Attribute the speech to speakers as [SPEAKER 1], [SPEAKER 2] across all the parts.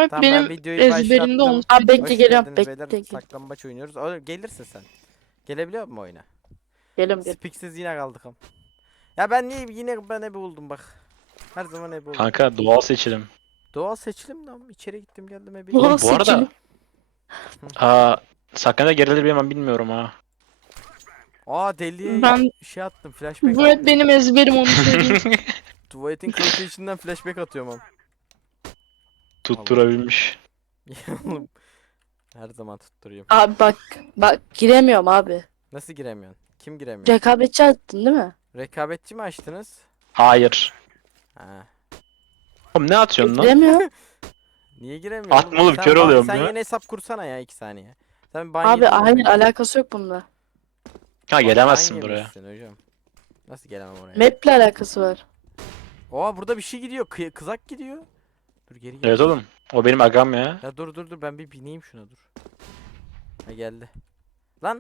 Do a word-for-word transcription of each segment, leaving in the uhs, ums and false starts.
[SPEAKER 1] bak
[SPEAKER 2] Tamam ben
[SPEAKER 1] benim
[SPEAKER 2] videoyu
[SPEAKER 1] ezberimde
[SPEAKER 2] başlattım.
[SPEAKER 1] olmuş.
[SPEAKER 3] Abi bekle
[SPEAKER 2] Hoş
[SPEAKER 3] geliyorum.
[SPEAKER 2] geldiniz
[SPEAKER 3] Bekle.
[SPEAKER 2] beyler.
[SPEAKER 3] Bekle.
[SPEAKER 2] Saklambaç oynuyoruz. O, gelirsin sen. Gelebiliyor musun oyuna?
[SPEAKER 3] Geliyorum gel.
[SPEAKER 2] Spiksiz yine kaldık ama. Ya ben niye yine ben ebi buldum bak. Her zaman ebi buldum.
[SPEAKER 4] Kanka doğal seçilim.
[SPEAKER 2] Doğal seçilim lan. İçeri gittim geldim ebi.
[SPEAKER 3] Doğal
[SPEAKER 4] Oğlum bu arada
[SPEAKER 3] seçilim.
[SPEAKER 4] aa, sakın da gerilir miyim ben bilmiyorum ha.
[SPEAKER 2] Aa deliye
[SPEAKER 1] Ben
[SPEAKER 2] şey attım. Flashback
[SPEAKER 1] bu hep
[SPEAKER 2] attım.
[SPEAKER 1] benim ezberim onu söyleyeyim.
[SPEAKER 2] Tuvaletin klozu içinden flashback atıyorum ama.
[SPEAKER 4] Tutturabilmiş.
[SPEAKER 2] Oğlum, her zaman tutturuyorum.
[SPEAKER 3] Abi bak. Bak giremiyorum abi.
[SPEAKER 2] Nasıl giremiyorsun? Kim giremiyor?
[SPEAKER 3] Rekabetçi attın değil mi?
[SPEAKER 2] Rekabetçi mi açtınız?
[SPEAKER 4] Hayır.
[SPEAKER 2] Ha.
[SPEAKER 4] Oğlum ne atıyorsun lan?
[SPEAKER 3] Giremiyorum.
[SPEAKER 2] Niye giremiyorsun?
[SPEAKER 4] Atma oğlum,
[SPEAKER 2] Sen
[SPEAKER 4] kör
[SPEAKER 2] ban-
[SPEAKER 4] oluyorum
[SPEAKER 2] Sen
[SPEAKER 4] ya.
[SPEAKER 2] yeni hesap kursana ya iki saniye. Sen ban
[SPEAKER 3] Abi
[SPEAKER 2] yedin mi
[SPEAKER 3] hayır
[SPEAKER 2] peki?
[SPEAKER 3] alakası yok bunda.
[SPEAKER 4] Ha
[SPEAKER 2] Ban
[SPEAKER 4] gelemezsin buraya.
[SPEAKER 2] yemişsin hocam. Nasıl gelemem oraya?
[SPEAKER 3] Map'le alakası var.
[SPEAKER 2] Oha burada bir şey gidiyor. Kı- kızak gidiyor. Dur geri gel.
[SPEAKER 4] Evet oğlum. O benim agam ya.
[SPEAKER 2] Ya dur dur dur ben bir bineyim şuna dur. Ha geldi. Lan.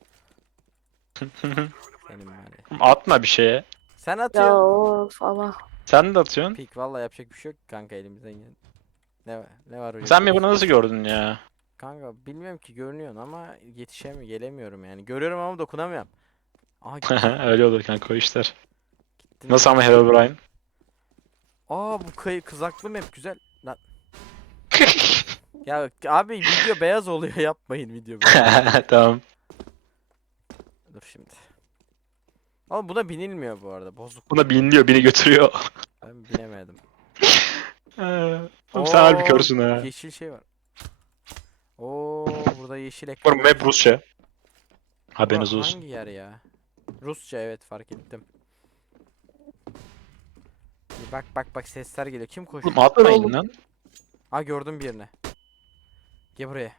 [SPEAKER 2] Senin var ya.
[SPEAKER 4] Atma bir şeye.
[SPEAKER 2] Sen
[SPEAKER 3] Ya
[SPEAKER 2] atıyorsun.
[SPEAKER 3] of ama.
[SPEAKER 4] Sen de atıyorsun.
[SPEAKER 2] Pik valla yapacak bir şey yok kanka elimizden gel. Ne var? Ne var hocam?
[SPEAKER 4] Sen mi bunu nasıl gördün ya?
[SPEAKER 2] Kanka bilmiyorum ki görünüyorsun ama yetişemiyorum, gelemiyorum yani. Görüyorum ama dokunamıyorum. Aha gittim.
[SPEAKER 4] Öyle olur kanka o işler.
[SPEAKER 2] gittim
[SPEAKER 4] Nasıl
[SPEAKER 2] ya.
[SPEAKER 4] ama Herobrine?
[SPEAKER 2] Aa bu kay kızaklı map güzel. Lan. Ya abi video beyaz oluyor yapmayın video beyaz.
[SPEAKER 4] Tamam.
[SPEAKER 2] Dur şimdi. Ama buna binilmiyor bu arada bozuk.
[SPEAKER 4] Buna binliyor, beni götürüyor.
[SPEAKER 2] Ben binemedim.
[SPEAKER 4] Oğlum sen harbi
[SPEAKER 2] Oo,
[SPEAKER 4] körsün ha.
[SPEAKER 2] Yeşil şey var. Oo burada yeşil ekran.
[SPEAKER 4] Oğlum map Rusça.
[SPEAKER 2] Bura
[SPEAKER 4] Haberiniz olsun.
[SPEAKER 2] hangi yer ya? Rusça evet fark ettim. Bir Bak bak bak sesler geliyor. Kim koşuyor?
[SPEAKER 4] Oğlum atmayın lan.
[SPEAKER 2] Aa gördüm birini. Gel buraya.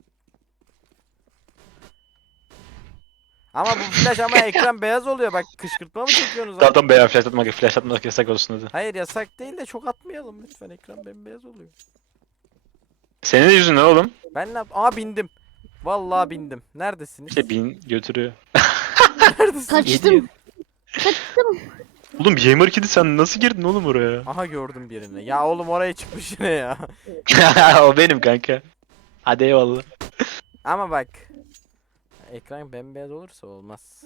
[SPEAKER 2] Ama bu flash ama ekran beyaz oluyor. Bak kışkırtma mı çekiyorsunuz lan?
[SPEAKER 4] Zaten beyaz flash atmak, flash atmak yasak olsun hadi.
[SPEAKER 2] Hayır yasak değil de çok atmayalım lütfen. Ekran bembeyaz oluyor.
[SPEAKER 4] Senin de yüzünden oğlum.
[SPEAKER 2] Ben ne yap- Aa bindim. Vallahi bindim. Neredesiniz?
[SPEAKER 4] İşte bin götürüyor.
[SPEAKER 2] Neredesiniz?
[SPEAKER 3] Kaçtım.
[SPEAKER 4] Oğlum Gamer Kid'i sen nasıl girdin oğlum oraya?
[SPEAKER 2] Aha gördüm birini. Ya oğlum oraya çıkmış yine ya.
[SPEAKER 4] O benim kanka. Hadi eyvallah.
[SPEAKER 2] Ama bak. Ekran bembeyaz olursa olmaz.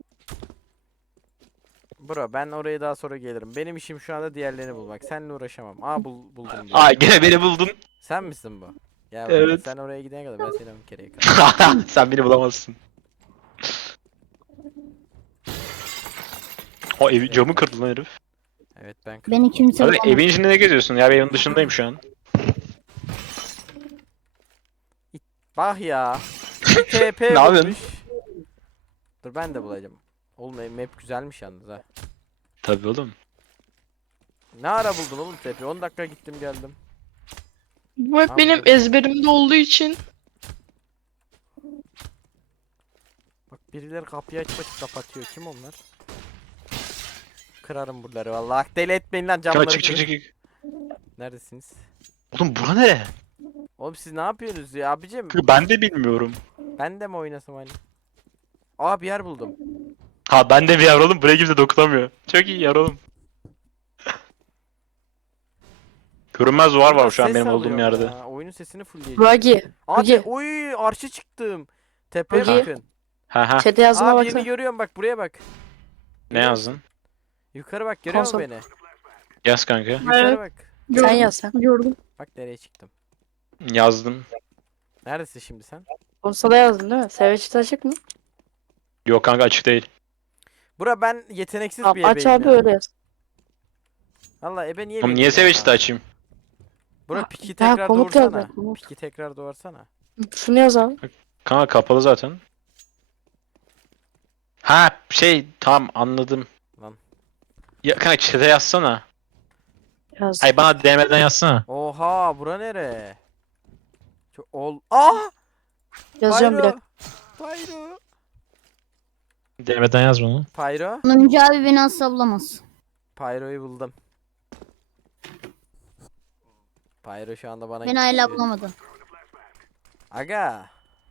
[SPEAKER 2] Bro ben oraya daha sonra gelirim. Benim işim şu anda diğerlerini bulmak. Seninle uğraşamam. Aa bul, buldum diyor.
[SPEAKER 4] Ay gene beni buldun.
[SPEAKER 2] Sen misin bu? Ya
[SPEAKER 4] Evet.
[SPEAKER 2] sen oraya gidene kadar ben seni bir kere yakalarım.
[SPEAKER 4] Sen beni bulamazsın. O evi camı kırdı lan herif.
[SPEAKER 2] Evet ben kırdım.
[SPEAKER 5] Beni kimse
[SPEAKER 4] Abi
[SPEAKER 5] bulamaz.
[SPEAKER 4] evin içinde ne geziyorsun ya? Ben evin dışındayım şu an.
[SPEAKER 2] Bak ya. Bir T P
[SPEAKER 4] Ne yapıyorsun?
[SPEAKER 2] bulmuş. Dur ben de bulacağım. Oğlum e, map güzelmiş yalnız ha.
[SPEAKER 4] Tabii oğlum.
[SPEAKER 2] Ne ara buldun oğlum T P? on dakika gittim geldim.
[SPEAKER 1] Bu hep
[SPEAKER 2] Abi
[SPEAKER 1] benim
[SPEAKER 2] dur.
[SPEAKER 1] ezberimde olduğu için.
[SPEAKER 2] Bak birileri kapıyı açıp açıp kapatıyor. Kim onlar? Kırarım buraları vallahi. Deli etmeyin lan camları.
[SPEAKER 4] Kanka çık çık
[SPEAKER 2] kırın.
[SPEAKER 4] çık. çık.
[SPEAKER 2] Neredesiniz?
[SPEAKER 4] Oğlum bura ne?
[SPEAKER 2] Oğlum siz ne yapıyorsunuz ya abicim?
[SPEAKER 4] Kanka ben de bilmiyorum.
[SPEAKER 2] Ben de mi oynasam hani? Aa bir yer buldum.
[SPEAKER 4] Ha ben de bir yer oğlum. Buraya kimse dokunamıyor. Çok iyi yer oğlum. Görünmez duvar var
[SPEAKER 2] Burada
[SPEAKER 4] şu an
[SPEAKER 2] ses
[SPEAKER 4] benim olduğum
[SPEAKER 2] alıyorum
[SPEAKER 4] yerde.
[SPEAKER 2] ya. Oyunun sesini fullleyeceğim.
[SPEAKER 3] Buggy.
[SPEAKER 2] Aa
[SPEAKER 3] Buggy.
[SPEAKER 2] te- oy arşı çıktım. Tepeye
[SPEAKER 3] Buggy.
[SPEAKER 2] bakın.
[SPEAKER 4] Ha ha.
[SPEAKER 3] Chat'e yazma
[SPEAKER 2] Aa birini
[SPEAKER 3] baksana.
[SPEAKER 2] görüyorum bak buraya bak.
[SPEAKER 4] Ne yazdın?
[SPEAKER 2] Yukarı bak görüyor musun
[SPEAKER 3] Konsol.
[SPEAKER 2] beni?
[SPEAKER 4] Yaz kanka.
[SPEAKER 2] Yukarı
[SPEAKER 1] Evet.
[SPEAKER 2] bak.
[SPEAKER 3] Sen
[SPEAKER 1] Gördüm.
[SPEAKER 3] yaz sen.
[SPEAKER 1] Gördüm.
[SPEAKER 2] Bak nereye çıktım.
[SPEAKER 4] Yazdım.
[SPEAKER 2] Neredesin şimdi sen?
[SPEAKER 3] Konsola yazdın değil mi? Savage'de açık mı?
[SPEAKER 4] Yok kanka açık değil.
[SPEAKER 2] Bura ben yeteneksiz
[SPEAKER 3] Tamam,
[SPEAKER 2] bir
[SPEAKER 3] aç
[SPEAKER 2] ebeyim
[SPEAKER 3] abi
[SPEAKER 2] ya.
[SPEAKER 3] öyle yaz.
[SPEAKER 2] Valla ebe niye
[SPEAKER 4] Oğlum
[SPEAKER 2] beni
[SPEAKER 4] niye
[SPEAKER 2] biliyor
[SPEAKER 4] Savage'de
[SPEAKER 2] ya?
[SPEAKER 4] açayım?
[SPEAKER 2] Bura piki
[SPEAKER 3] Ha,
[SPEAKER 2] tekrar
[SPEAKER 3] komut yaz
[SPEAKER 2] doğursana.
[SPEAKER 3] be, komut.
[SPEAKER 2] Piki tekrar doğursana.
[SPEAKER 3] Şunu yaz abi.
[SPEAKER 4] Kanka kapalı zaten. Ha şey tamam anladım.
[SPEAKER 2] Lan.
[SPEAKER 4] Ya kanka chat'e yazsana.
[SPEAKER 3] Yaz.
[SPEAKER 4] Ay bana D M'den yazsana.
[SPEAKER 2] Oha bura nere? Çok ol. Aa!
[SPEAKER 3] Yazacağım bir
[SPEAKER 2] Pyro!
[SPEAKER 3] dakika.
[SPEAKER 2] Pyro!
[SPEAKER 4] D M'den yaz bunu.
[SPEAKER 2] Pyro?
[SPEAKER 5] Sonuncu abi beni asla bulamaz.
[SPEAKER 2] Pyro'yu buldum. Pyro şu anda bana
[SPEAKER 5] Beni hala
[SPEAKER 2] gitti.
[SPEAKER 5] bulamadı.
[SPEAKER 2] Aga.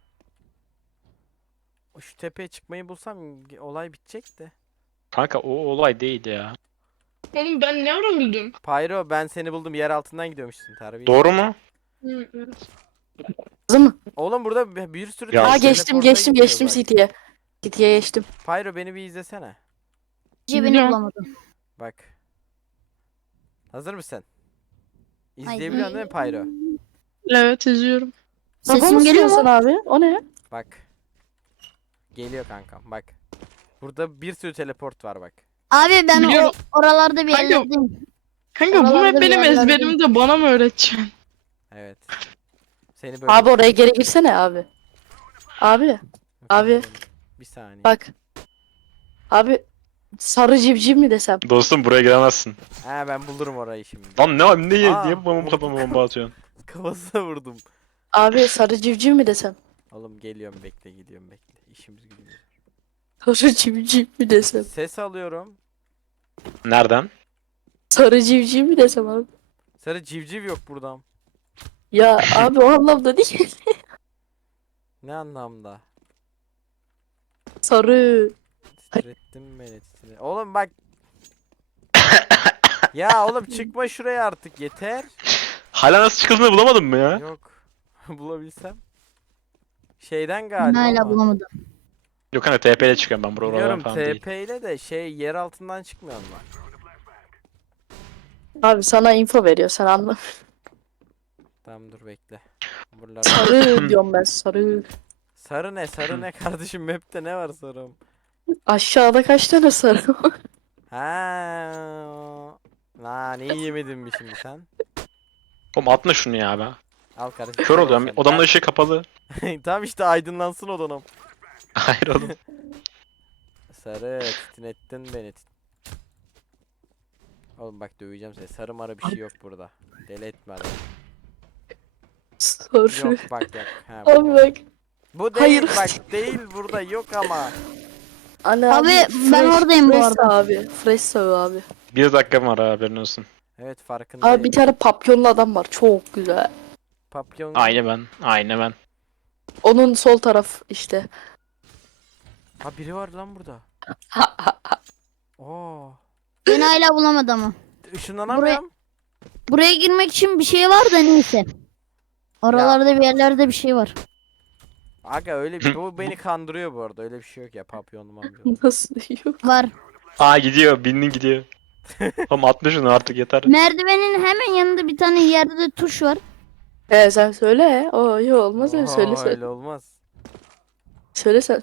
[SPEAKER 2] Şu tepeye çıkmayı bulsam olay bitecek de.
[SPEAKER 4] Kanka o olay değil ya.
[SPEAKER 1] Oğlum ben ne ara öldüm?
[SPEAKER 2] Pyro ben seni buldum yer altından gidiyormuşsun terbiye.
[SPEAKER 4] Doğru mu?
[SPEAKER 3] Hızlı mı?
[SPEAKER 2] Oğlum burada bir bir sürü
[SPEAKER 4] Ya
[SPEAKER 3] Aa
[SPEAKER 2] tane
[SPEAKER 3] geçtim
[SPEAKER 2] teleporta
[SPEAKER 3] geçtim
[SPEAKER 2] gidiyor
[SPEAKER 3] geçtim
[SPEAKER 2] bak.
[SPEAKER 3] City'ye. City'ye geçtim.
[SPEAKER 2] Pyro beni bir izlesene.
[SPEAKER 5] Cebini
[SPEAKER 1] Biliyorum.
[SPEAKER 5] bulamadım.
[SPEAKER 2] Bak. Hazır mısın?
[SPEAKER 5] Ay.
[SPEAKER 2] İzleyebiliyorsun değil mi Pyro?
[SPEAKER 1] Evet izliyorum.
[SPEAKER 3] Sesim
[SPEAKER 5] Sesim geliyor mu?
[SPEAKER 3] abi? O ne?
[SPEAKER 2] Bak. Geliyor kankam bak. Burada bir sürü teleport var bak.
[SPEAKER 5] Abi ben o,
[SPEAKER 1] Biliyorum.
[SPEAKER 5] oralarda bir
[SPEAKER 1] Kanka,
[SPEAKER 5] yerlerdeyim.
[SPEAKER 1] Kanka bu
[SPEAKER 5] Oralarda
[SPEAKER 1] map
[SPEAKER 5] bir
[SPEAKER 1] benim
[SPEAKER 5] yerlerde.
[SPEAKER 1] ezberimi de bana mı öğreteceksin?
[SPEAKER 2] Evet. Seni böyle...
[SPEAKER 3] Abi oraya geri girsene abi. Abi abi.
[SPEAKER 2] Bir saniye.
[SPEAKER 3] bak. Abi sarı civciv mi desem?
[SPEAKER 4] Dostum buraya giremezsin.
[SPEAKER 2] Ha ben bulurum orayı şimdi.
[SPEAKER 4] Lan ne niye
[SPEAKER 2] Aa,
[SPEAKER 4] niye bomba kafama bomba atıyorsun?
[SPEAKER 2] Kafasına vurdum.
[SPEAKER 3] Abi sarı civciv mi desem?
[SPEAKER 2] Oğlum geliyorum bekle gidiyorum bekle. İşimiz gücümüz.
[SPEAKER 3] Sarı civciv mi desem?
[SPEAKER 2] Ses alıyorum.
[SPEAKER 4] Nereden?
[SPEAKER 3] Sarı civciv mi desem abi?
[SPEAKER 2] Sarı civciv yok buradan.
[SPEAKER 3] Ya abi o anlamda değil.
[SPEAKER 2] Ne anlamda?
[SPEAKER 3] Sarı.
[SPEAKER 2] Titrettin beni titret. Oğlum bak. Ya oğlum çıkma şuraya artık yeter.
[SPEAKER 4] Hala nasıl çıkıldığını bulamadın mı ya?
[SPEAKER 2] Yok. Bulabilsem. Şeyden
[SPEAKER 5] Ben
[SPEAKER 2] galiba
[SPEAKER 5] hala
[SPEAKER 2] ama.
[SPEAKER 5] bulamadım.
[SPEAKER 4] Yok hani T P ile çıkıyorum ben buralara
[SPEAKER 2] Biliyorum
[SPEAKER 4] falan değil.
[SPEAKER 2] T P ile de şey yer altından çıkmıyor mu?
[SPEAKER 3] Abi sana info veriyor sen anla.
[SPEAKER 2] Tamam dur bekle. Buralarda.
[SPEAKER 3] Sarı diyorum ben sarı.
[SPEAKER 2] Sarı ne sarı ne kardeşim map'te ne var sarım?
[SPEAKER 3] Aşağıda kaç tane sarı var?
[SPEAKER 2] Ha. Lan iyi yemedin mi şimdi sen?
[SPEAKER 4] Oğlum atma şunu ya be.
[SPEAKER 2] Al kardeşim.
[SPEAKER 4] Kör
[SPEAKER 2] al
[SPEAKER 4] oluyorum.
[SPEAKER 2] sen.
[SPEAKER 4] Odamda ışığı kapalı.
[SPEAKER 2] Tamam işte aydınlansın odanım.
[SPEAKER 4] Hayır oğlum.
[SPEAKER 2] Sarı titrettin beni. Oğlum bak döveceğim seni. Sarı mara bir şey yok burada. Deli etme adamı.
[SPEAKER 3] Sarı.
[SPEAKER 2] Yok bak yok. Ha, bu.
[SPEAKER 3] Abi bak.
[SPEAKER 2] Bu değil
[SPEAKER 3] Hayır.
[SPEAKER 2] bak değil burada yok ama.
[SPEAKER 3] Anne
[SPEAKER 5] Abi, ben oradayım bu
[SPEAKER 3] fresh
[SPEAKER 5] arada.
[SPEAKER 3] abi. Fresh sarı abi.
[SPEAKER 4] Bir dakikam var ha, haberin olsun.
[SPEAKER 2] Evet farkındayım.
[SPEAKER 3] Abi bir tane papyonlu adam var. Çok güzel.
[SPEAKER 2] Papyon.
[SPEAKER 4] Aynı ben. Aynı ben.
[SPEAKER 3] Onun sol taraf işte.
[SPEAKER 2] Ha biri var lan burada. Oo.
[SPEAKER 5] Ben hala bulamadım ama.
[SPEAKER 2] Işınlanamıyorum.
[SPEAKER 5] Buraya girmek için bir şey var da neyse. Oralarda bir yerlerde bir şey var.
[SPEAKER 2] Aga öyle bir bu beni kandırıyor bu arada. Öyle bir şey yok ya papyonlu mamyonlu.
[SPEAKER 3] Nasıl yok?
[SPEAKER 5] Var.
[SPEAKER 4] Aa gidiyor. Bindin gidiyor. Oğlum atma şunu artık yeter.
[SPEAKER 5] Merdivenin hemen yanında bir tane yerde de tuş var.
[SPEAKER 3] He sen söyle. O yok olmaz öyle
[SPEAKER 2] Oo,
[SPEAKER 3] söyle sen.
[SPEAKER 2] öyle olmaz.
[SPEAKER 3] Söyle sen.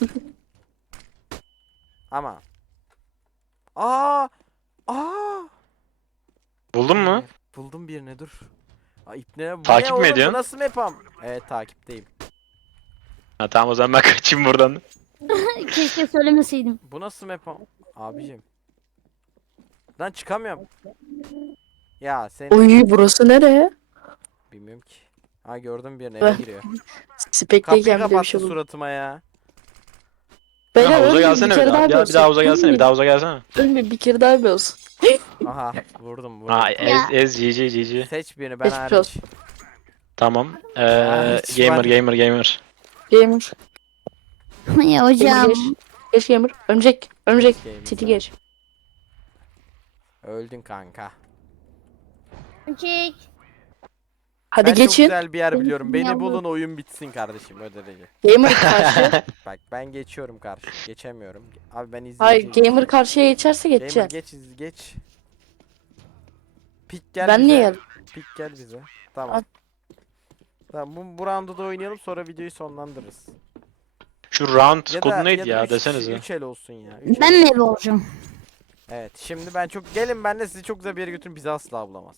[SPEAKER 2] Ama. Aa! Aa!
[SPEAKER 4] Buldun mu?
[SPEAKER 2] Buldum birini dur. Aa, ipne bu
[SPEAKER 4] Takip
[SPEAKER 2] ne
[SPEAKER 4] mi
[SPEAKER 2] oğlum,
[SPEAKER 4] ediyorsun?
[SPEAKER 2] Bu nasıl map'am? Evet takipteyim.
[SPEAKER 4] Ha tamam o zaman ben kaçayım buradan.
[SPEAKER 5] Keşke söylemeseydim.
[SPEAKER 2] Bu nasıl map'am? Abicim. Lan çıkamıyorum. Ya sen
[SPEAKER 3] Oy burası nereye?
[SPEAKER 2] bilmiyorum ki. Ha gördüm birini eve
[SPEAKER 3] Eh,
[SPEAKER 2] giriyor. Kapıyı
[SPEAKER 3] Spek'teyken bir de bir
[SPEAKER 2] kapattı
[SPEAKER 3] şey buldum.
[SPEAKER 2] suratıma ya.
[SPEAKER 3] Beyler
[SPEAKER 4] Ha, havuza
[SPEAKER 3] ölmeyin,
[SPEAKER 4] gelsene
[SPEAKER 3] bir
[SPEAKER 4] bir
[SPEAKER 3] kere
[SPEAKER 4] daha.
[SPEAKER 3] daha
[SPEAKER 4] Bir,
[SPEAKER 3] bir
[SPEAKER 4] daha- bir
[SPEAKER 3] olsun.
[SPEAKER 4] daha havuza gelsene. Bir daha havuza gelsene.
[SPEAKER 3] Ölmeyin, ölmeyin, bir kere daha bir olsun.
[SPEAKER 2] Aha vurdum vurdum.
[SPEAKER 4] Ha
[SPEAKER 5] Ya.
[SPEAKER 4] ez ez GG GG.
[SPEAKER 2] Seç birini ben
[SPEAKER 3] Geçmiş
[SPEAKER 2] hariç.
[SPEAKER 3] olsun.
[SPEAKER 4] Tamam. Ee,
[SPEAKER 2] hiç
[SPEAKER 4] gamer
[SPEAKER 2] var.
[SPEAKER 4] gamer gamer.
[SPEAKER 3] Gamer.
[SPEAKER 5] Ya hocam.
[SPEAKER 3] geç. Geç gamer. Örümcek. Örümcek.
[SPEAKER 2] Gamer.
[SPEAKER 3] City geç.
[SPEAKER 2] Öldün kanka.
[SPEAKER 5] Çek.
[SPEAKER 3] Hadi
[SPEAKER 2] Ben çok
[SPEAKER 3] geçin.
[SPEAKER 2] güzel bir yer biliyorum. Beni
[SPEAKER 5] Yalnız.
[SPEAKER 2] bulun oyun bitsin kardeşim o derece.
[SPEAKER 3] Gamer karşı.
[SPEAKER 2] Bak ben geçiyorum karşı. Geçemiyorum. Abi ben
[SPEAKER 3] Hayır
[SPEAKER 2] izleyeceğim.
[SPEAKER 3] gamer karşıya geçerse
[SPEAKER 2] Gamer
[SPEAKER 3] geçeceksin.
[SPEAKER 2] geç iz geç. Pik gel
[SPEAKER 3] Ben
[SPEAKER 2] bize.
[SPEAKER 3] niye geldim?
[SPEAKER 2] Pik gel bize. Tamam.
[SPEAKER 3] Al.
[SPEAKER 2] Tamam bu, bu round'u da oynayalım sonra videoyu sonlandırırız.
[SPEAKER 4] Şu round
[SPEAKER 2] Ya
[SPEAKER 4] kodu
[SPEAKER 2] da,
[SPEAKER 4] neydi ya,
[SPEAKER 2] ya da üç kişi,
[SPEAKER 4] desenize.
[SPEAKER 2] üç el olsun ya. üç
[SPEAKER 5] Ben
[SPEAKER 2] el.
[SPEAKER 5] mi ebe olacağım?
[SPEAKER 2] Evet şimdi ben çok gelin ben de sizi çok güzel bir yere götürün bizi asla bulamaz.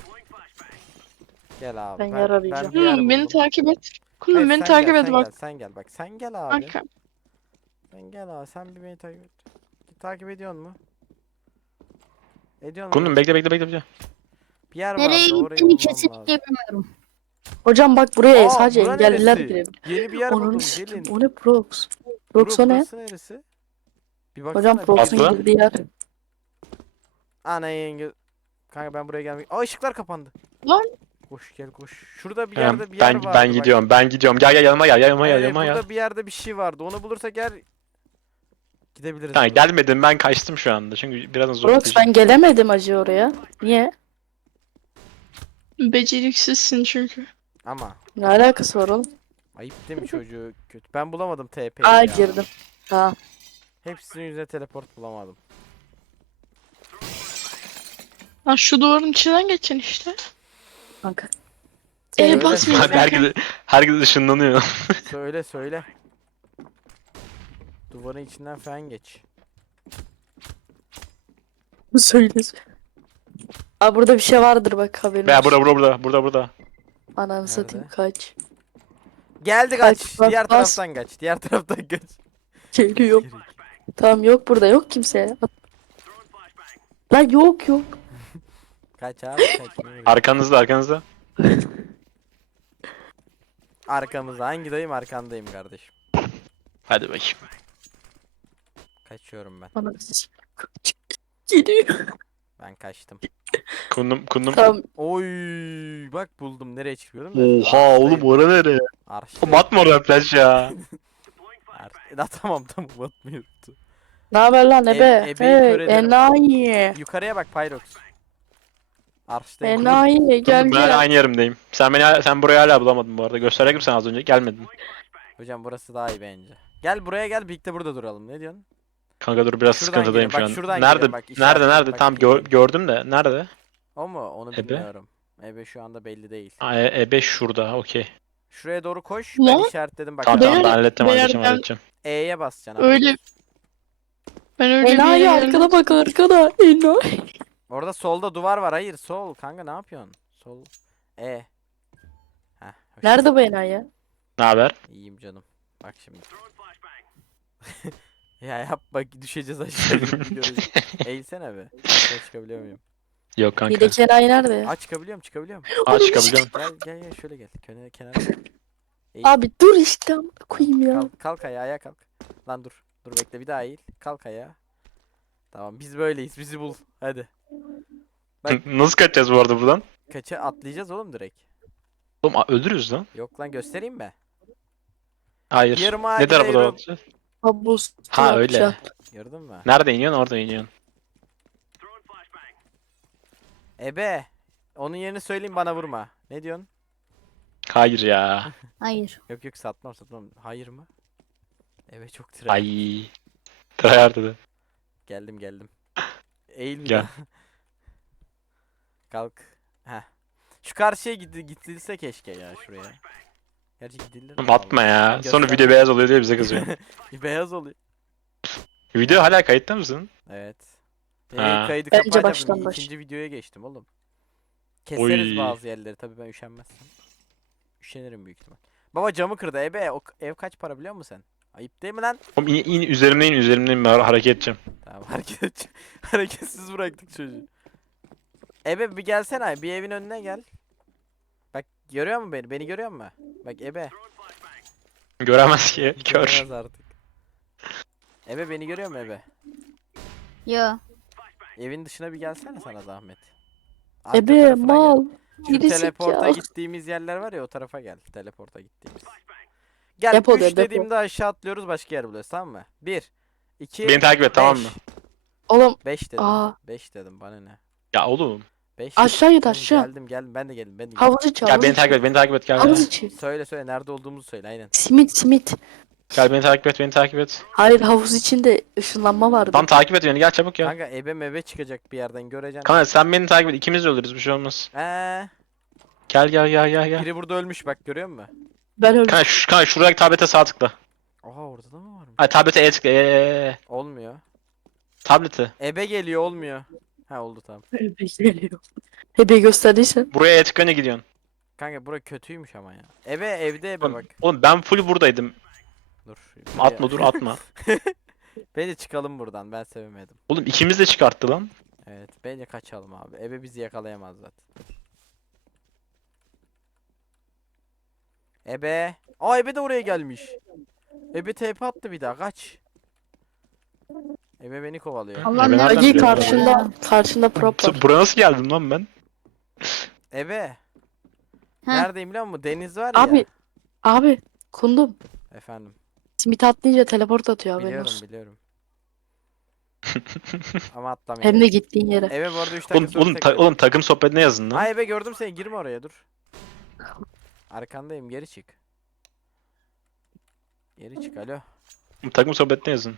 [SPEAKER 2] Gel abi.
[SPEAKER 3] Ben yer arayacağım.
[SPEAKER 2] bir yer
[SPEAKER 1] Kulum beni
[SPEAKER 2] buldum.
[SPEAKER 1] takip et. Kulum
[SPEAKER 2] Evet,
[SPEAKER 1] beni
[SPEAKER 2] sen
[SPEAKER 1] takip
[SPEAKER 2] gel,
[SPEAKER 1] et
[SPEAKER 2] sen
[SPEAKER 1] bak.
[SPEAKER 2] Gel, sen gel bak sen gel abi.
[SPEAKER 1] Kanka.
[SPEAKER 2] Sen gel abi sen bir beni takip et. Takip ediyor mu? Ediyor mu?
[SPEAKER 4] Kundum bekle bekle bekle bekle.
[SPEAKER 2] Bir yer
[SPEAKER 5] Nereye
[SPEAKER 2] vardı, orayı
[SPEAKER 5] gittiğini
[SPEAKER 2] bulmam
[SPEAKER 5] kesinlikle
[SPEAKER 2] lazım.
[SPEAKER 5] bilmiyorum.
[SPEAKER 3] Hocam bak buraya
[SPEAKER 2] Aa,
[SPEAKER 3] sadece
[SPEAKER 2] bura
[SPEAKER 3] engelliler
[SPEAKER 2] neresi?
[SPEAKER 3] girebilir.
[SPEAKER 2] Yeni bir yer
[SPEAKER 3] Onun
[SPEAKER 2] buldum
[SPEAKER 3] sikim.
[SPEAKER 2] gelin.
[SPEAKER 3] O ne Prox? Prox o ne?
[SPEAKER 2] Burası neresi? Bir baksana.
[SPEAKER 3] Hocam
[SPEAKER 2] bir
[SPEAKER 3] Prox'un
[SPEAKER 4] Atla.
[SPEAKER 3] girdiği yer.
[SPEAKER 2] Ana yenge. Kanka ben buraya gelmek. Aa ışıklar kapandı.
[SPEAKER 1] Lan.
[SPEAKER 2] Koş gel koş. Şurada bir
[SPEAKER 4] Tamam,
[SPEAKER 2] yerde bir yer
[SPEAKER 4] ben
[SPEAKER 2] vardı.
[SPEAKER 4] ben
[SPEAKER 2] bak.
[SPEAKER 4] gidiyorum. Ben gidiyorum. Gel gel yanıma gel. Yanıma gel.
[SPEAKER 2] Hayır,
[SPEAKER 4] Yanıma
[SPEAKER 2] burada
[SPEAKER 4] gel.
[SPEAKER 2] bir yerde bir şey vardı. Onu bulursak eğer gidebiliriz.
[SPEAKER 4] Tamam
[SPEAKER 2] buradan.
[SPEAKER 4] gelmedim, ben kaçtım şu anda. Çünkü biraz zor.
[SPEAKER 3] Prox ben gelemedim acı oraya. Niye?
[SPEAKER 1] Beceriksizsin çünkü.
[SPEAKER 2] Ama
[SPEAKER 3] Ne alakası var oğlum?
[SPEAKER 2] ayıp değil mi çocuğu kötü. Ben bulamadım T P'yi
[SPEAKER 3] Aa
[SPEAKER 2] ya.
[SPEAKER 3] girdim. Ha.
[SPEAKER 2] Hepsinin yüzüne teleport bulamadım.
[SPEAKER 1] Lan şu duvarın içinden geçin işte.
[SPEAKER 3] Kanka.
[SPEAKER 1] E
[SPEAKER 2] Söyle.
[SPEAKER 1] basmayın.
[SPEAKER 4] Hadi herkes, herkes ışınlanıyor.
[SPEAKER 2] Söyle söyle. Duvarın içinden falan geç.
[SPEAKER 3] Bu söyle. Aa burada bir şey vardır bak haberin
[SPEAKER 4] Veya
[SPEAKER 3] olsun.
[SPEAKER 4] burada burada burada burada burada.
[SPEAKER 3] Ananı satayım
[SPEAKER 2] Nerede?
[SPEAKER 3] kaç.
[SPEAKER 2] Geldi
[SPEAKER 3] Kaç,
[SPEAKER 2] kaç.
[SPEAKER 3] bas,
[SPEAKER 2] Diğer
[SPEAKER 3] bas.
[SPEAKER 2] taraftan kaç. Diğer taraftan kaç.
[SPEAKER 3] Geliyor. Tamam yok burada yok kimse. Lan yok yok.
[SPEAKER 2] Kaç abi kaç. Nereye?
[SPEAKER 4] Arkanızda arkanızda.
[SPEAKER 2] Arkamızda. Hangi dayım arkandayım kardeşim.
[SPEAKER 4] Hadi bakayım.
[SPEAKER 2] Kaçıyorum ben.
[SPEAKER 3] Ananı satayım. Kaç. Geliyor.
[SPEAKER 2] Ben kaçtım.
[SPEAKER 4] Kundum kundum.
[SPEAKER 3] Tamam.
[SPEAKER 2] Oy bak buldum nereye çıkıyordum ben.
[SPEAKER 4] Oha oğlum ora nereye?
[SPEAKER 2] Arştayım.
[SPEAKER 4] Oğlum atma oradan flash ya.
[SPEAKER 2] Ar- Da, tamam tamam atmıyordu.
[SPEAKER 3] Ne haber lan
[SPEAKER 2] Ev-
[SPEAKER 3] ebe?
[SPEAKER 2] ebeyi kör
[SPEAKER 3] Hey
[SPEAKER 2] ederim.
[SPEAKER 3] enayi.
[SPEAKER 2] Yukarıya bak Pyrox. Arştayım.
[SPEAKER 3] Enayi gel
[SPEAKER 4] Kundum ben hala
[SPEAKER 3] gel.
[SPEAKER 4] aynı yerimdeyim. Sen beni hala- sen burayı hala bulamadın bu arada. Gösterecektim sen az önce gelmedin.
[SPEAKER 2] Hocam burası daha iyi bence. Gel buraya gel birlikte burada duralım. Ne diyorsun?
[SPEAKER 4] Kanka dur biraz
[SPEAKER 2] Şuradan
[SPEAKER 4] sıkıntıdayım
[SPEAKER 2] gelin,
[SPEAKER 4] şu
[SPEAKER 2] bak
[SPEAKER 4] an.
[SPEAKER 2] şuradan
[SPEAKER 4] Nerede
[SPEAKER 2] gelin, bak işaret
[SPEAKER 4] nerede
[SPEAKER 2] var,
[SPEAKER 4] nerede?
[SPEAKER 2] bak
[SPEAKER 4] Tam
[SPEAKER 2] bakayım.
[SPEAKER 4] gö- gördüm de nerede?
[SPEAKER 2] O mu? Onu
[SPEAKER 4] Ebe?
[SPEAKER 2] bilmiyorum. Ebe şu anda belli değil.
[SPEAKER 4] Aa, E- E5 şurada okey.
[SPEAKER 2] Şuraya doğru koş.
[SPEAKER 1] Lan.
[SPEAKER 2] Ben işaretledim bak.
[SPEAKER 4] Tamam
[SPEAKER 2] adam-
[SPEAKER 4] tamam ben
[SPEAKER 1] Beyler-
[SPEAKER 4] halledeceğim
[SPEAKER 1] beyler
[SPEAKER 4] halledeceğim
[SPEAKER 1] ben-
[SPEAKER 4] halledeceğim.
[SPEAKER 2] E'ye basacaksın abi.
[SPEAKER 1] Öyle. Ben öyle bir
[SPEAKER 3] Enayi
[SPEAKER 1] yere
[SPEAKER 3] arkada
[SPEAKER 1] geldim.
[SPEAKER 3] bak arkada. Enayi.
[SPEAKER 2] Orada solda duvar var. Hayır sol. Kanka ne yapıyorsun? Sol. E. Heh, hoş-
[SPEAKER 3] Nerede bu enayi?
[SPEAKER 4] Ne haber?
[SPEAKER 2] İyiyim canım. Bak şimdi. Ya yap bak düşeceğiz aşağı. Göreceğiz. Eğilsene be. Aşağı çıkabiliyor muyum?
[SPEAKER 4] Yok kanka.
[SPEAKER 3] Mideki enayi nerede?
[SPEAKER 2] Aa çıkabiliyorum çıkabiliyorum.
[SPEAKER 4] Aa çıkabiliyorum.
[SPEAKER 2] Gel gel gel şöyle gel. Kenara kenara. Eğil.
[SPEAKER 3] Abi dur işte amına
[SPEAKER 2] Tamam,
[SPEAKER 3] koyayım ya.
[SPEAKER 2] Kalk, kalk ayağa ayağa kalk. Lan dur. Dur bekle bir daha eğil. Kalk ayağa. Tamam biz böyleyiz. Bizi bul. Hadi. Bak.
[SPEAKER 4] Nasıl kaçacağız bu arada buradan?
[SPEAKER 2] Kaça atlayacağız oğlum direkt.
[SPEAKER 4] Oğlum a- öldürürüz lan.
[SPEAKER 2] Yok lan göstereyim mi?
[SPEAKER 4] Hayır.
[SPEAKER 2] Yarım
[SPEAKER 4] Ne
[SPEAKER 2] ağacı
[SPEAKER 4] tarafa doğru
[SPEAKER 2] devrim.
[SPEAKER 4] atacağız?
[SPEAKER 3] Kabus.
[SPEAKER 4] Ha öyle.
[SPEAKER 2] Gördün mü?
[SPEAKER 4] Nerede iniyorsun orada iniyorsun.
[SPEAKER 2] Ebe. Onun yerini söyleyeyim bana vurma. Ne diyorsun?
[SPEAKER 4] Hayır ya.
[SPEAKER 5] Hayır.
[SPEAKER 2] Yok yok satmam satmam. Hayır mı? Ebe çok tren.
[SPEAKER 4] Ay. Tryhard dedi.
[SPEAKER 2] Geldim geldim. Eğil bir
[SPEAKER 4] Gel.
[SPEAKER 2] daha. Kalk. Heh. Şu karşıya gidi gidilse keşke ya şuraya. Gerçi gidilir mi?
[SPEAKER 4] Oğlum atma
[SPEAKER 2] Vallahi.
[SPEAKER 4] ya.
[SPEAKER 2] Göster.
[SPEAKER 4] Sonra video beyaz oluyor diye bize kızıyor.
[SPEAKER 2] Beyaz oluyor.
[SPEAKER 4] Video hala kayıtta mısın?
[SPEAKER 2] Evet.
[SPEAKER 4] Ha.
[SPEAKER 2] Ee, kaydı
[SPEAKER 3] Bence
[SPEAKER 2] kapatacaktım.
[SPEAKER 3] baştan baş.
[SPEAKER 2] İkinci videoya geçtim oğlum. Keseriz
[SPEAKER 4] Oy.
[SPEAKER 2] bazı yerleri tabii ben üşenmezsem. Üşenirim büyük ihtimal. Baba camı kırdı ebe. O k- ev kaç para biliyor musun sen? Ayıp değil mi lan?
[SPEAKER 4] Oğlum in, in üzerimde in üzerimde in ben hareket edeceğim.
[SPEAKER 2] Tamam hareket edeceğim. Hareketsiz bıraktık çocuğu. Ebe bir gelsene bir evin önüne gel. Bak görüyor musun beni? Beni görüyor musun? Bak ebe.
[SPEAKER 4] Göremez ki. Kör.
[SPEAKER 2] Göremez artık. Ebe beni görüyor mu ebe?
[SPEAKER 5] Yo.
[SPEAKER 2] Evin dışına bir gelsene sana zahmet. Arka
[SPEAKER 3] Ebe
[SPEAKER 2] tarafına gel.
[SPEAKER 3] mal.
[SPEAKER 2] Şu
[SPEAKER 3] Geri
[SPEAKER 2] teleporta
[SPEAKER 3] zekalı.
[SPEAKER 2] gittiğimiz yerler var ya o tarafa gel. Teleporta gittiğimiz. Gel
[SPEAKER 3] Depo
[SPEAKER 2] üç
[SPEAKER 3] de, depo.
[SPEAKER 2] dediğimde aşağı atlıyoruz başka yer buluyoruz tamam mı? bir iki
[SPEAKER 4] Beni takip et tamam mı?
[SPEAKER 3] Oğlum
[SPEAKER 2] beş dedim.
[SPEAKER 3] Aa.
[SPEAKER 2] beş dedim bana ne?
[SPEAKER 4] Ya oğlum.
[SPEAKER 2] beş
[SPEAKER 3] aşağı git aşağı.
[SPEAKER 2] Geldim geldim ben de geldim ben de geldim.
[SPEAKER 3] Havuz içi
[SPEAKER 4] Gel
[SPEAKER 3] havuz
[SPEAKER 4] beni
[SPEAKER 3] içi.
[SPEAKER 4] takip et beni takip et gel.
[SPEAKER 3] Havuz
[SPEAKER 4] Gel,
[SPEAKER 3] içi.
[SPEAKER 2] Söyle söyle nerede olduğumuzu söyle aynen.
[SPEAKER 3] Simit simit.
[SPEAKER 4] gel beni takip et beni takip et.
[SPEAKER 3] Hayır havuz içinde ışınlanma vardı.
[SPEAKER 4] Tam takip et beni gel çabuk gel.
[SPEAKER 2] Kanka ebe mebe çıkacak bir yerden göreceksin.
[SPEAKER 4] Kanka sen beni takip et ikimiz de ölürüz bir şey olmaz.
[SPEAKER 2] Eee,
[SPEAKER 4] Gel gel gel gel gel.
[SPEAKER 2] biri burada ölmüş bak görüyor musun?
[SPEAKER 3] Ben öldüm.
[SPEAKER 4] Kanka, şu, kanka şuraya tablete sağ tıkla.
[SPEAKER 2] Oha orada da mı varmış?
[SPEAKER 4] Ay tablete E tıkla. Ee,
[SPEAKER 2] Olmuyor.
[SPEAKER 4] tablete.
[SPEAKER 2] Ebe geliyor olmuyor. Ha oldu tamam.
[SPEAKER 3] Ebe geliyor. Ebe gösterdiyse.
[SPEAKER 4] Buraya E tıkla ne gidiyorsun?
[SPEAKER 2] Kanka bura kötüymüş ama ya. Ebe evde ebe
[SPEAKER 4] Oğlum,
[SPEAKER 2] bak.
[SPEAKER 4] oğlum ben full buradaydım.
[SPEAKER 2] Dur.
[SPEAKER 4] Atma dur atma.
[SPEAKER 2] Bence çıkalım buradan ben sevemedim.
[SPEAKER 4] Oğlum ikimiz de çıkarttı lan.
[SPEAKER 2] Evet bence kaçalım abi. Ebe bizi yakalayamaz zaten. Ebe. Aa Ebe de oraya gelmiş. Ebe T P attı bir daha kaç. Ebe beni kovalıyor.
[SPEAKER 5] Allah
[SPEAKER 4] Ebe
[SPEAKER 5] ne
[SPEAKER 4] nereden
[SPEAKER 3] Agi
[SPEAKER 4] biliyor?
[SPEAKER 3] karşında karşında prop var.
[SPEAKER 4] Buraya nasıl geldim lan ben?
[SPEAKER 2] Ebe.
[SPEAKER 5] Ha.
[SPEAKER 2] Neredeyim biliyor musun? Deniz var ya.
[SPEAKER 3] Abi abi kundum.
[SPEAKER 2] Efendim.
[SPEAKER 3] Simit atlayınca teleport atıyor haberin
[SPEAKER 2] Biliyorum
[SPEAKER 3] olsun.
[SPEAKER 2] biliyorum. Ama atlamayalım.
[SPEAKER 3] Hem de gittiğin yere.
[SPEAKER 2] Ebe bu arada üç dakika
[SPEAKER 4] Oğlum,
[SPEAKER 2] sonra
[SPEAKER 4] oğlum, ta-
[SPEAKER 2] tekrar.
[SPEAKER 4] oğlum takım sohbetine yazın lan.
[SPEAKER 2] Ha Ebe gördüm seni, girme oraya, dur. Arkandayım, geri çık. Geri çık, alo.
[SPEAKER 4] Takım sohbetine yazın.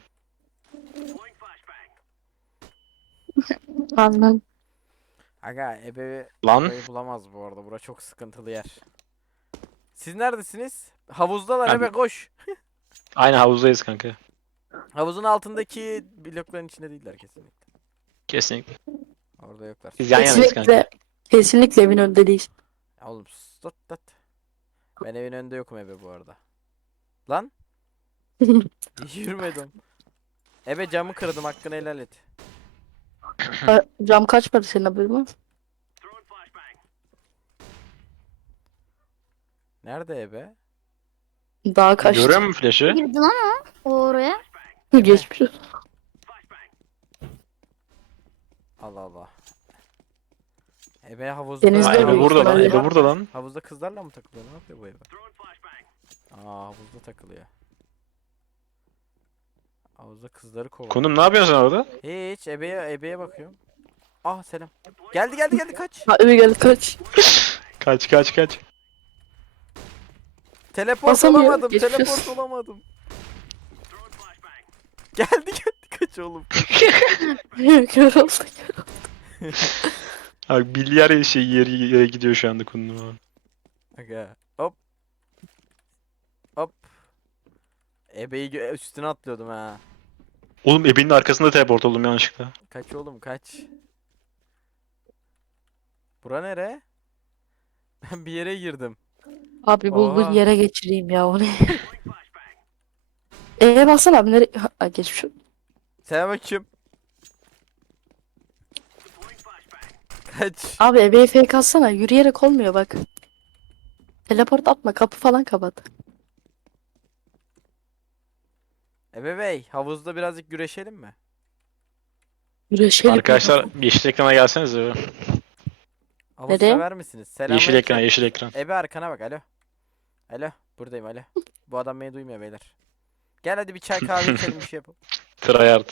[SPEAKER 3] Anladım.
[SPEAKER 2] Aga Ebe
[SPEAKER 4] Lan.
[SPEAKER 2] burayı bulamaz bu arada, bura çok sıkıntılı yer. Siz neredesiniz? Havuzdalar
[SPEAKER 4] Ben-
[SPEAKER 2] Ebe, koş.
[SPEAKER 4] Aynı havuzdayız kanka.
[SPEAKER 2] Havuzun altındaki blokların içinde değiller kesinlikle.
[SPEAKER 4] Kesinlikle.
[SPEAKER 2] Orada yoklar.
[SPEAKER 4] Biz yan yanayız kanka.
[SPEAKER 3] Kesinlikle, kesinlikle evin önünde değil.
[SPEAKER 2] Ya oğlum stat stat. Ben evin önünde yokum Ebe bu arada. Lan. Yürümedim. Ebe camı kırdım, hakkını helal et.
[SPEAKER 3] Ha, Cam kaç para senin haberin var mı?
[SPEAKER 2] Nerede Ebe?
[SPEAKER 3] Daha kaçtı.
[SPEAKER 4] Görüyor musun flash'ı?
[SPEAKER 5] Girdi lan o, o oraya.
[SPEAKER 3] Geçmiş olsun.
[SPEAKER 2] Allah Allah. Ebe havuzda.
[SPEAKER 3] Denizde
[SPEAKER 4] Aa,
[SPEAKER 3] Bizde
[SPEAKER 4] Ebe
[SPEAKER 3] büyük
[SPEAKER 4] burada lan.
[SPEAKER 3] ihtimalle.
[SPEAKER 4] Ebe burada lan.
[SPEAKER 2] Havuzda kızlarla mı takılıyor? Ne yapıyor bu Ebe? Aa, havuzda takılıyor. Havuzda kızları kovalıyor.
[SPEAKER 4] Konum ne yapıyorsun sen orada?
[SPEAKER 2] Hiç, Ebe'ye Ebe'ye bakıyorum. Ah selam. Geldi geldi geldi, kaç.
[SPEAKER 3] Ha eve gel kaç.
[SPEAKER 4] Kaç kaç kaç.
[SPEAKER 2] Teleport
[SPEAKER 3] Basamıyor,
[SPEAKER 2] olamadım.
[SPEAKER 3] geçmiş
[SPEAKER 2] Teleport
[SPEAKER 3] olsun.
[SPEAKER 2] olamadım. Geldi geldi, kaç oğlum.
[SPEAKER 3] Kör oldu.
[SPEAKER 4] Abi milyar şey yere, yere gidiyor şu anda konum.
[SPEAKER 2] Aga. Hop. Hop. Ebe'yi gö- üstüne atlıyordum ha.
[SPEAKER 4] Oğlum Ebe'nin arkasında teleport oldum yanlışlıkla.
[SPEAKER 2] Kaç oğlum kaç. Bura nere? Ben bir yere girdim.
[SPEAKER 3] Abi bulduğun
[SPEAKER 2] Oha.
[SPEAKER 3] yere geçireyim ya onu. Eee baksana abi nereye? Ha, geçmiş olsun.
[SPEAKER 2] Sen bakayım. Kaç.
[SPEAKER 3] Abi eve fake atsana yürüyerek olmuyor bak. Teleport atma kapı falan kapat.
[SPEAKER 2] Ebe Bey, havuzda birazcık güreşelim mi?
[SPEAKER 3] Güreşelim.
[SPEAKER 4] Arkadaşlar yeşil ekrana gelsenize.
[SPEAKER 2] Havuz
[SPEAKER 3] Nereye?
[SPEAKER 2] sever misiniz? Selam.
[SPEAKER 4] Yeşil ekran yeşil ekran.
[SPEAKER 2] Ebe arkana bak, alo. Alo, buradayım alo. Bu adam beni duymuyor beyler. Gel hadi bir çay kahve içelim, bir şey yapalım.
[SPEAKER 4] Tryhard.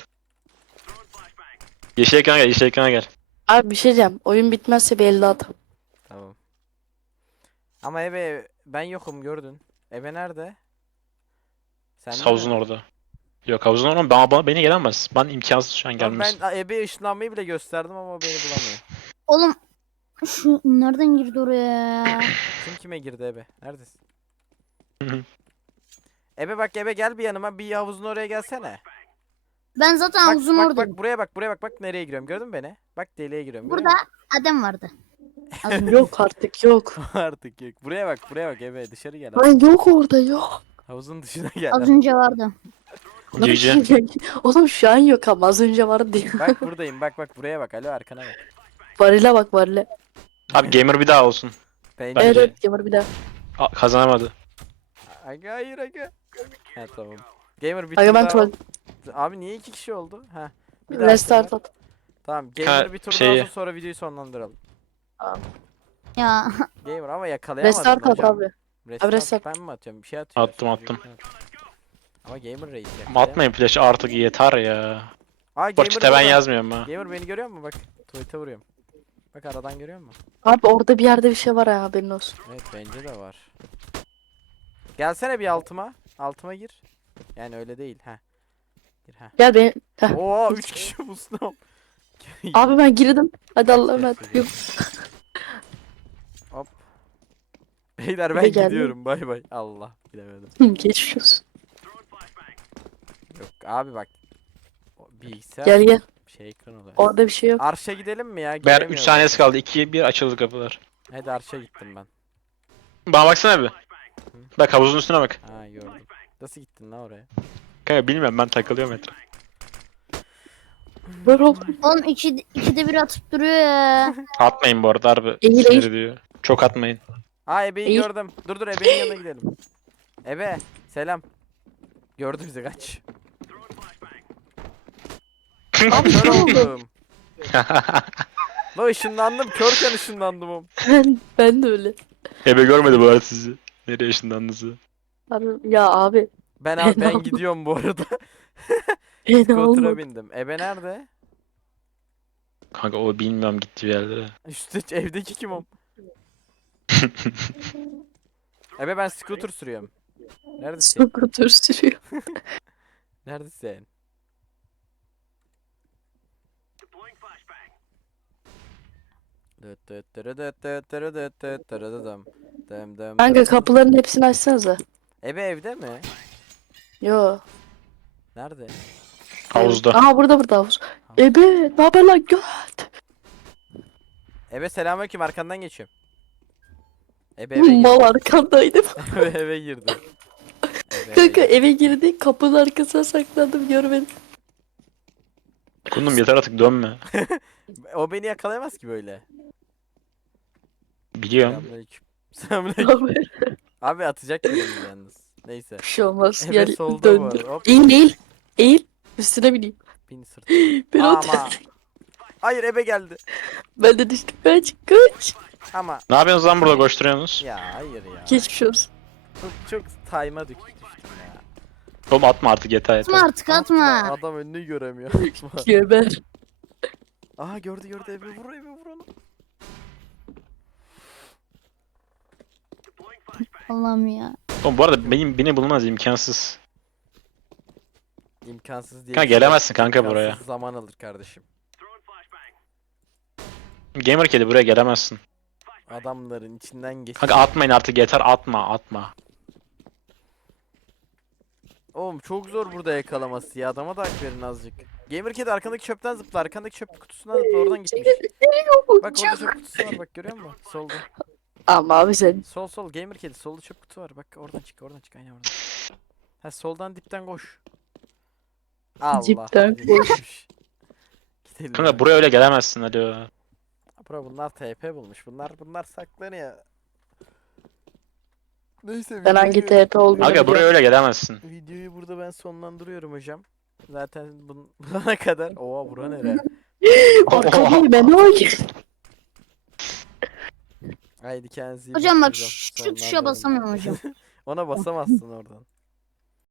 [SPEAKER 4] Yeşil ekrana gel yeşil ekrana gel.
[SPEAKER 3] Abi bir şey diyeceğim. Oyun bitmezse bir elli at.
[SPEAKER 2] Tamam. Ama Ebe ben yokum, gördün. Ebe nerede? Sen
[SPEAKER 4] Havuzun orada. Yok havuzun orada bana, bana beni gelemez. Ben imkansız şu an
[SPEAKER 2] Ben
[SPEAKER 4] gelmez.
[SPEAKER 2] Ebe'ye ışınlanmayı bile gösterdim ama o beni bulamıyor.
[SPEAKER 5] Oğlum şu nereden girdi oraya?
[SPEAKER 2] Kim kime girdi Ebe? Neredesin?
[SPEAKER 4] Hı hı.
[SPEAKER 2] Ebe bak, Ebe gel bir yanıma, bir havuzun oraya gelsene.
[SPEAKER 5] Ben zaten
[SPEAKER 2] Bak
[SPEAKER 5] havuzun
[SPEAKER 2] bak
[SPEAKER 5] oradayım.
[SPEAKER 2] bak, buraya bak, buraya bak, bak nereye giriyorum, gördün mü beni? Bak deliğe giriyorum. görüyor
[SPEAKER 5] Burada adam vardı. Az önce.
[SPEAKER 3] Yok artık yok.
[SPEAKER 2] musun? Artık yok. Buraya bak, buraya bak Ebe, dışarı gel.
[SPEAKER 3] Lan yok orada yok.
[SPEAKER 2] Havuzun dışına gel.
[SPEAKER 5] Az önce vardı.
[SPEAKER 3] Lan
[SPEAKER 4] Cici.
[SPEAKER 3] Oğlum şu an yok ama az önce vardı diye.
[SPEAKER 2] Bak buradayım, bak bak buraya bak, alo arkana bak.
[SPEAKER 3] Varile bak varile.
[SPEAKER 4] Abi gamer bir daha olsun.
[SPEAKER 2] Bence.
[SPEAKER 4] Bence-
[SPEAKER 3] Evet evet var bir daha.
[SPEAKER 4] Aa, kazanamadı.
[SPEAKER 2] Aga hayır aga. He tamam. Gamer bir
[SPEAKER 3] Aga
[SPEAKER 2] tur
[SPEAKER 3] ben
[SPEAKER 2] daha.
[SPEAKER 3] troll.
[SPEAKER 2] Abi niye iki kişi oldu? Ha. Bir daha
[SPEAKER 3] Restart
[SPEAKER 2] sefer.
[SPEAKER 3] at.
[SPEAKER 2] Tamam, Gamer
[SPEAKER 4] Ha,
[SPEAKER 2] bir tur
[SPEAKER 4] şeyi.
[SPEAKER 2] daha olsun, sonra videoyu sonlandıralım.
[SPEAKER 5] Ya
[SPEAKER 2] Gamer ama yakalayamadım
[SPEAKER 3] Restart at
[SPEAKER 2] hocam.
[SPEAKER 3] abi.
[SPEAKER 2] Restart,
[SPEAKER 3] restart.
[SPEAKER 2] ben mi atıyorum? Bir şey atıyor.
[SPEAKER 4] Attım, attım.
[SPEAKER 2] Ama Gamer reis ya.
[SPEAKER 4] Ama atmayın flash'ı artık yeter ya.
[SPEAKER 2] Aa,
[SPEAKER 4] Bak
[SPEAKER 2] Gamer
[SPEAKER 4] çete ben
[SPEAKER 2] burada.
[SPEAKER 4] yazmıyorum ha.
[SPEAKER 2] Gamer beni görüyor mu? Bak. Tuvalete vuruyorum. Bak aradan görüyor musun?
[SPEAKER 3] Abi orada bir yerde bir şey var ha haberin olsun.
[SPEAKER 2] Evet bence de var. Gelsene bir altıma. Altıma gir. Yani öyle değil ha. Gir ha.
[SPEAKER 3] Gel beni. Heh.
[SPEAKER 2] Oo üç kişi Muslam.
[SPEAKER 3] Abi ben girdim. Hadi Allah'a emanet. Yok.
[SPEAKER 2] Hop. Beyler
[SPEAKER 3] Bir
[SPEAKER 2] ben
[SPEAKER 3] de geldi.
[SPEAKER 2] gidiyorum. Bay bay. Allah bilemedim.
[SPEAKER 3] Geçmiş olsun.
[SPEAKER 2] Yok abi bak. O bilgisayar
[SPEAKER 3] Gel gel.
[SPEAKER 2] şey ekran oluyor.
[SPEAKER 3] Orada bir şey yok.
[SPEAKER 2] Arşa gidelim mi ya?
[SPEAKER 4] Ber üç
[SPEAKER 2] Giremiyoruz.
[SPEAKER 4] saniyesi kaldı. ikiye bir açıldı kapılar.
[SPEAKER 2] Hadi arşa gittim ben.
[SPEAKER 4] Bana baksana bir. Bak havuzun üstüne bak.
[SPEAKER 2] Ha gördüm. Nasıl gittin lan oraya?
[SPEAKER 4] Kanka bilmiyorum ben takılıyorum etrafta.
[SPEAKER 3] Böyle oldu.
[SPEAKER 5] oğlum iki, ikide bir atıp duruyor ya.
[SPEAKER 4] Atmayın bu arada harbi.
[SPEAKER 3] Eğil,
[SPEAKER 4] Sinir
[SPEAKER 3] eğil.
[SPEAKER 4] ediyor. Çok atmayın.
[SPEAKER 2] Ha Ebe'yi
[SPEAKER 3] İyi.
[SPEAKER 2] gördüm. Dur dur Ebe'nin yanına gidelim. Ebe selam. Gördü bizi, kaç.
[SPEAKER 3] Abi
[SPEAKER 2] Kör
[SPEAKER 3] ne oldu?
[SPEAKER 2] oldum. La ışınlandım. Körken ışınlandım oğlum.
[SPEAKER 3] Ben, ben de öyle.
[SPEAKER 4] Ebe görmedi bu arada sizi. Nereye ışınlandığınızı.
[SPEAKER 3] Abi, ya abi.
[SPEAKER 2] Ben
[SPEAKER 3] Ben
[SPEAKER 2] al ben
[SPEAKER 3] aldım.
[SPEAKER 2] gidiyorum bu arada.
[SPEAKER 3] E, ne
[SPEAKER 2] Scooter'a
[SPEAKER 3] oldu?
[SPEAKER 2] bindim. Ebe nerede?
[SPEAKER 4] Kanka o bilmiyorum gitti bir yerlere.
[SPEAKER 2] İşte evdeki kim o? Ebe ben scooter sürüyorum. Neredesin?
[SPEAKER 3] Scooter sürüyor.
[SPEAKER 2] Neredesin? Dıt dıt dırı dıt dıt dırı dıt dıt dırı dıdım. Dım dım
[SPEAKER 3] Kanka
[SPEAKER 2] dırı dım.
[SPEAKER 3] kapıların hepsini açsanıza.
[SPEAKER 2] Ebe evde mi?
[SPEAKER 3] Yo.
[SPEAKER 2] Nerede?
[SPEAKER 4] Havuzda.
[SPEAKER 3] Aha burada burada havuz. Ebe ne haber lan göt?
[SPEAKER 2] Ebe selamünaleyküm arkandan geçiyorum. Ebe eve girdi.
[SPEAKER 3] Mal arkandaydım.
[SPEAKER 2] Ebe eve girdi. Ebe eve
[SPEAKER 3] Kanka
[SPEAKER 2] girdi.
[SPEAKER 3] eve girdi kapının arkasına saklandım görmedim.
[SPEAKER 4] Kundum yeter artık dönme.
[SPEAKER 2] O beni yakalayamaz ki böyle.
[SPEAKER 4] Biliyorum.
[SPEAKER 2] Selamünaleyküm. Selamünaleyküm.
[SPEAKER 3] Abi
[SPEAKER 2] Abi atacak birimiz yalnız. Neyse.
[SPEAKER 3] bir şey olmaz.
[SPEAKER 2] Ebe
[SPEAKER 3] Gel
[SPEAKER 2] solda bu
[SPEAKER 3] döndür.
[SPEAKER 2] arada. Hop.
[SPEAKER 3] Eğil eğil. Eğil. Üstüne bineyim.
[SPEAKER 2] Bin sırtına.
[SPEAKER 3] Ben, o
[SPEAKER 2] Ama. Hayır ebe geldi.
[SPEAKER 3] ben de düştüm. Kaç kaç.
[SPEAKER 2] Ama.
[SPEAKER 4] Ne yapıyorsunuz lan burada koşturuyorsunuz?
[SPEAKER 2] Ya hayır ya.
[SPEAKER 3] Geçmiş olsun.
[SPEAKER 2] Çok çok time'a düştüm ya.
[SPEAKER 4] Oğlum atma artık yeter
[SPEAKER 5] Atma
[SPEAKER 4] yeter.
[SPEAKER 5] artık atma.
[SPEAKER 2] Adam önünü göremiyor. Atma.
[SPEAKER 3] Geber.
[SPEAKER 2] Aha gördü gördü ebe vur ebe vur onu.
[SPEAKER 5] Allah'ım ya.
[SPEAKER 4] Oğlum bu arada benim beni bulmaz imkansız.
[SPEAKER 2] İmkansız diye.
[SPEAKER 4] Kanka
[SPEAKER 2] bir şey yok.
[SPEAKER 4] gelemezsin kanka
[SPEAKER 2] İmkansız
[SPEAKER 4] buraya.
[SPEAKER 2] Zaman alır kardeşim.
[SPEAKER 4] Gamer kedi buraya gelemezsin.
[SPEAKER 2] Adamların içinden geç.
[SPEAKER 4] Kanka atmayın artık yeter atma atma.
[SPEAKER 2] Oğlum çok zor burada yakalaması ya. Adama da hak verin azıcık. Gamer Kid arkandaki çöpten zıpla. Arkandaki çöp kutusundan zıpla. Oradan gitmiş. Bak orada çöp kutusu var. Bak görüyor musun? Solda.
[SPEAKER 3] Ama abi sen.
[SPEAKER 2] Sol sol Gamer Kid. Solda çöp kutu var. Bak oradan çık. Oradan çık. Aynen oradan. Ha soldan dipten koş. Allah.
[SPEAKER 3] Dipten
[SPEAKER 2] hadi
[SPEAKER 3] koş.
[SPEAKER 2] gitmiş. Gidelim.
[SPEAKER 4] Kanka buraya öyle gelemezsin hadi.
[SPEAKER 2] Bro bunlar T P bulmuş. Bunlar bunlar saklanıyor. Neyse
[SPEAKER 3] Ben hangi
[SPEAKER 2] videoyu-
[SPEAKER 3] T P olduğunu
[SPEAKER 4] Kanka buraya
[SPEAKER 3] biliyorum.
[SPEAKER 4] öyle gelemezsin.
[SPEAKER 2] Videoyu burada ben sonlandırıyorum hocam. Zaten bun buna kadar. Oha bura nere?
[SPEAKER 3] Arkadayım ben ne oldu?
[SPEAKER 2] Haydi kendinize iyi
[SPEAKER 5] Hocam
[SPEAKER 2] bakın
[SPEAKER 5] bak
[SPEAKER 2] hocam.
[SPEAKER 5] şu tuşa
[SPEAKER 2] Sonlandıralım.
[SPEAKER 5] basamıyorum hocam.
[SPEAKER 2] Ona basamazsın oradan.